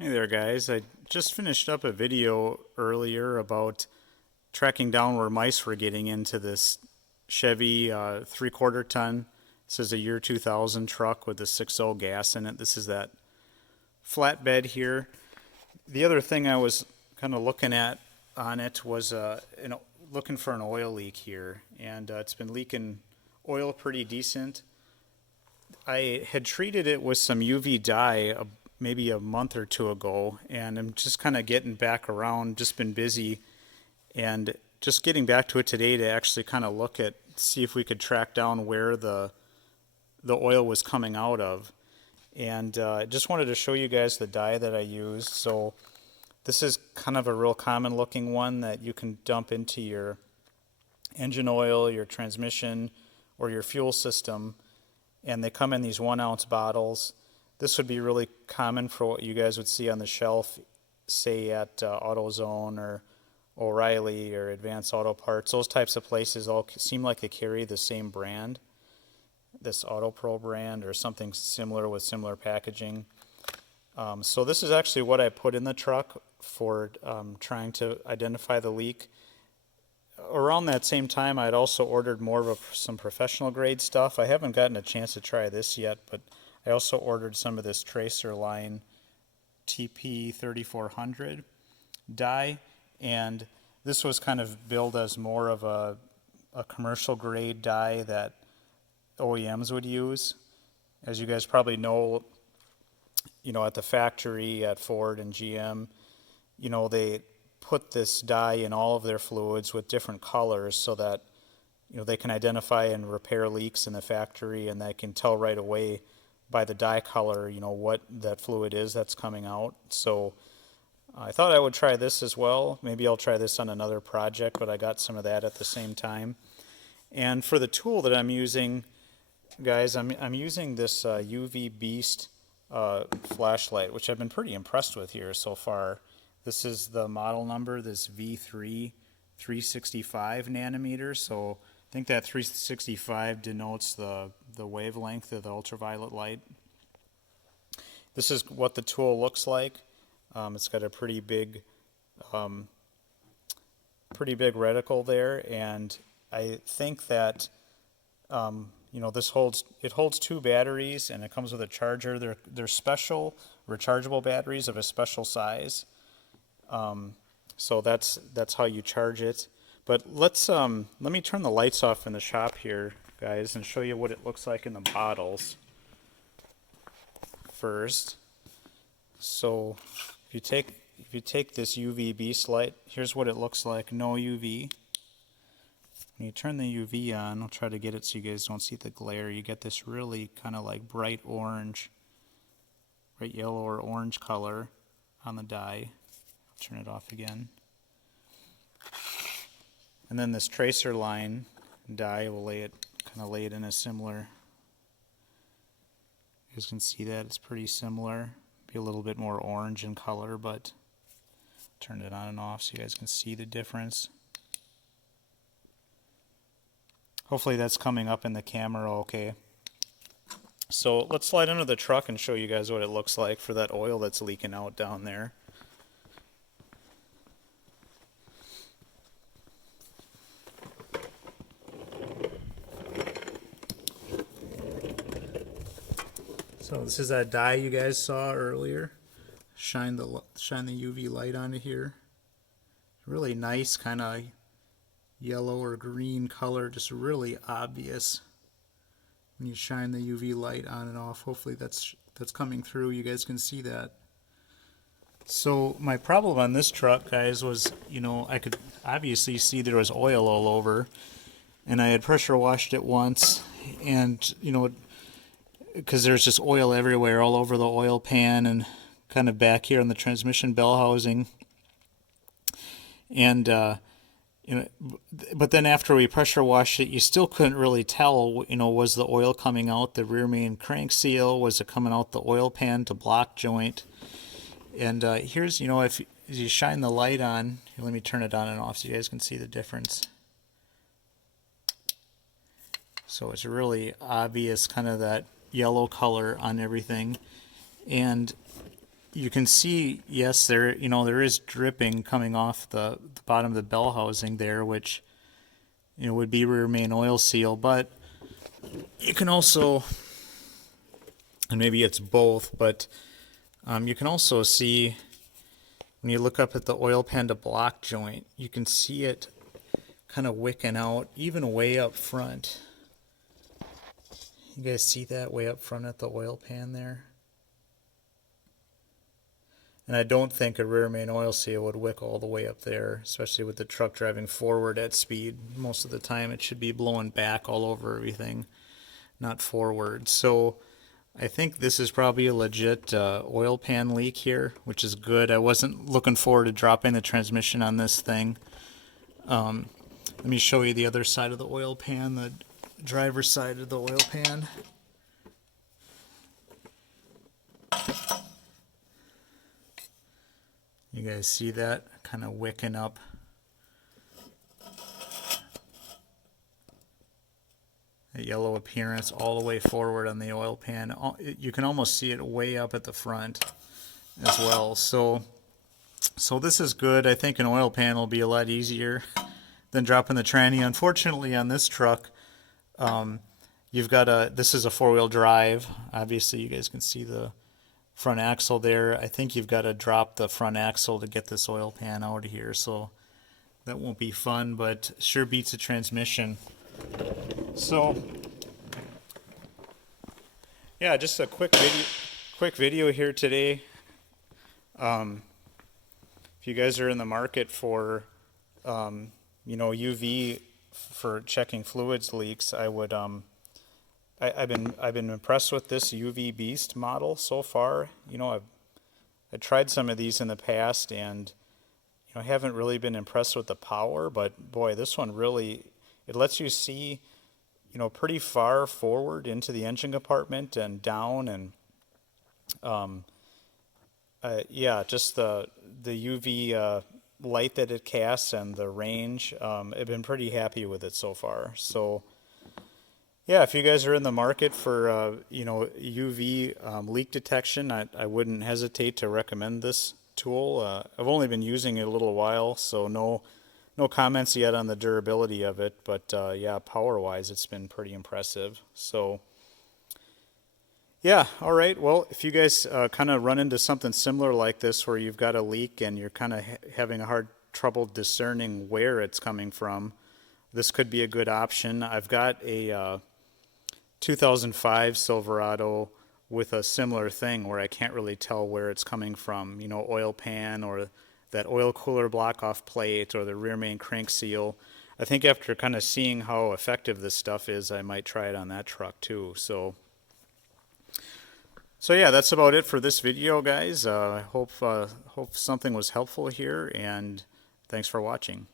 Hey there guys, I just finished up a video earlier about tracking down where mice were getting into this Chevy 3/4 ton. This is a year 2000 truck with a 6.0 gas in it. This is that flatbed here. The other thing I was kind of looking at on it was looking for an oil leak here, and it's been leaking oil pretty decent. I had treated it with some UV dye maybe a month or two ago, and I'm just kind of getting back around, just been busy, and just getting back to it today to actually kind of look at, see if we could track down where the oil was coming out of. And I just wanted to show you guys the dye that I used. So this is kind of a real common looking one that you can dump into your engine oil, your transmission, or your fuel system, and they come in these 1 ounce bottles. This would be really common for what you guys would see on the shelf, say at AutoZone or O'Reilly or Advanced Auto Parts. Those types of places all seem like they carry the same brand, this AutoPro brand or something similar with similar packaging. So this is actually what I put in the truck for trying to identify the leak. Around that same time, I'd also ordered more of some professional grade stuff. I haven't gotten a chance to try this yet, but I also ordered some of this Tracer line TP 3400 dye, and this was kind of billed as more of a commercial grade dye that OEMs would use. As you guys probably know, at the factory at Ford and GM, they put this dye in all of their fluids with different colors so that they can identify and repair leaks in the factory, and they can tell right away by the dye color what that fluid is that's coming out. So I thought I would try this as well. Maybe I'll try this on another project, but I got some of that at the same time. And for the tool that I'm using, guys, I'm using this UV Beast flashlight, which I've been pretty impressed with here so far. This is the model number, this V3 365 nanometers. So I think that 365 denotes the wavelength of the ultraviolet light. This is what the tool looks like. It's got a pretty big reticle there, and I think that this holds two batteries, and it comes with a charger. They're special rechargeable batteries of a special size. So that's how you charge it. But let me turn the lights off in the shop here, guys, and show you what it looks like in the bottles first. So if you take this UV Beast light, here's what it looks like, no UV. When you turn the UV on, I'll try to get it so you guys don't see the glare. You get this really kind of like bright orange, bright yellow or orange color on the dye. I'll turn it off again. And then this tracer line dye will lay it in a similar. You guys can see that it's pretty similar. Be a little bit more orange in color, but turn it on and off so you guys can see the difference. Hopefully that's coming up in the camera okay. So let's slide under the truck and show you guys what it looks like for that oil that's leaking out down there. So this is that dye you guys saw earlier. Shine the UV light onto here. Really nice kind of yellow or green color, just really obvious when you shine the UV light on and off. Hopefully that's coming through. You guys can see that. So my problem on this truck, guys, was I could obviously see there was oil all over, and I had pressure washed it once, and because there's just oil everywhere, all over the oil pan and kind of back here on the transmission bell housing. And but then after we pressure washed it, you still couldn't really tell, was the oil coming out the rear main crank seal? Was it coming out the oil pan to block joint? And here's, if you shine the light on, let me turn it on and off so you guys can see the difference. So it's really obvious, kind of that yellow color on everything. And you can see, yes, there is dripping coming off the bottom of the bell housing there, which would be rear main oil seal. But you can also, and maybe it's both, but you can also see when you look up at the oil pan to block joint, you can see it kind of wicking out even way up front. You guys see that way up front at the oil pan there? And I don't think a rear main oil seal would wick all the way up there, especially with the truck driving forward at speed. Most of the time it should be blowing back all over everything, not forward. So I think this is probably a legit oil pan leak here, which is good. I wasn't looking forward to dropping the transmission on this thing. Let me show you the other side of the oil pan, the driver's side of the oil pan. You guys see that? Kind of wicking up. A yellow appearance all the way forward on the oil pan. You can almost see it way up at the front as well. So this is good. I think an oil pan will be a lot easier than dropping the tranny. Unfortunately, on this truck, this is a four-wheel drive. Obviously, you guys can see the front axle there. I think you've got to drop the front axle to get this oil pan out of here, so that won't be fun, but sure beats a transmission. So yeah, just a quick video here today. If you guys are in the market for UV for checking fluids leaks, I would I've been impressed with this UV Beast model so far. I tried some of these in the past, and I haven't really been impressed with the power. But boy, this one really, it lets you see pretty far forward into the engine compartment and down, and yeah, just the UV light that it casts and the range. I've been pretty happy with it so far. So yeah, if you guys are in the market for UV leak detection, I wouldn't hesitate to recommend this tool. I've only been using it a little while, so no comments yet on the durability of it, but yeah, power-wise, it's been pretty impressive. So yeah, all right. Well, if you guys kind of run into something similar like this, where you've got a leak and you're kind of having a hard trouble discerning where it's coming from, this could be a good option. I've got a 2005 Silverado with a similar thing where I can't really tell where it's coming from, oil pan or that oil cooler block off plate or the rear main crank seal. I think after kind of seeing how effective this stuff is, I might try it on that truck too. So yeah, that's about it for this video, guys. I hope something was helpful here, and thanks for watching.